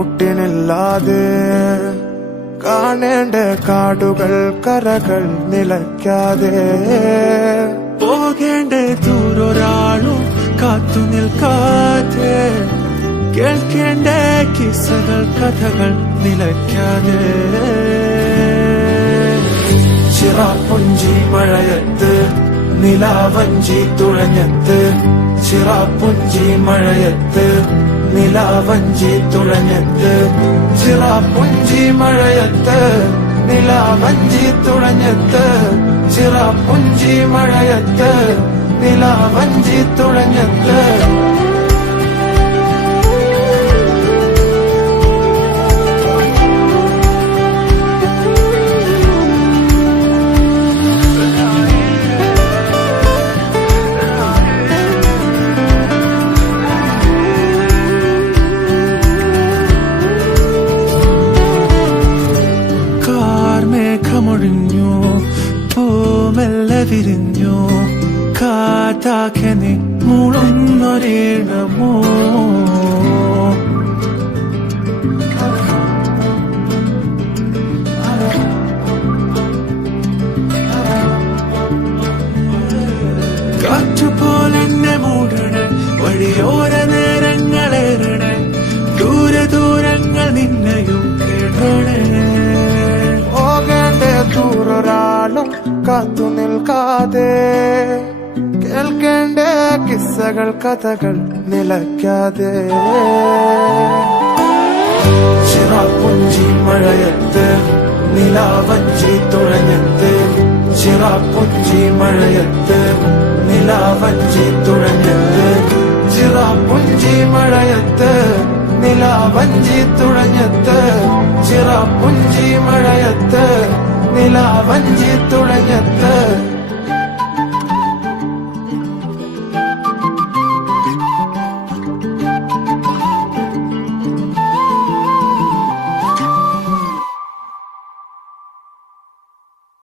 മുട്ടിനില്ലാതെ കാണേണ്ട കാടുകൾ കരകൾ നിലയ്ക്കാതെ പോകേണ്ട ദൂരൊരാളും കാത്തു നിൽക്കാതെ കേൾക്കേണ്ട കിസ്സകൾ കഥകൾ നിലയ്ക്കാതെ ചിറാപ്പുഞ്ചി മഴയത്ത് നിലാവഞ്ചി തുഴഞ്ഞത്ത് ചിറാപ്പുഞ്ചി മഴയത്ത് നിലാവഞ്ചി തുഴഞ്ഞത്ത് ചിറാപ്പുഞ്ചി മഴയത്ത് നിലാവഞ്ചി തുഴഞ്ഞത്ത് ചിറാപ്പുഞ്ചി മഴയത്ത് നിലാവഞ്ചി തുഴഞ്ഞത്ത് മേഘമൊഴിഞ്ഞു പൂമെല്ലെ വിരിഞ്ഞു കാറ്റാകെ നീ മൂളുന്നൊരീണമോ കാറ്റുപോലെന്നെ മൂടണേ വഴിയോര നേരങ്ങളേറണേ ദൂരങ്ങൾ നിന്നെയും കേട്ടണേ ദൂരൊരാളും കാത്തു നിൽക്കാതെ കേൾക്കേണ്ട കിസ്സകൾ കഥകൾ നിലയ്ക്കാതെ ചിറാപ്പുഞ്ചി മഴയത്ത് നിലാവഞ്ചി തുഴഞ്ഞത്ത് ചിറാപ്പുഞ്ചി മഴയത്ത് നിലാവഞ്ചി തുഴഞ്ഞത്ത് ചിറാപ്പുഞ്ചി മഴയത്ത് നിലാവഞ്ചി തുഴഞ്ഞത്ത് ചിറാപ്പുഞ്ചി മഴയത്ത് നിലാവഞ്ചി തുഴഞ്ഞത്ത്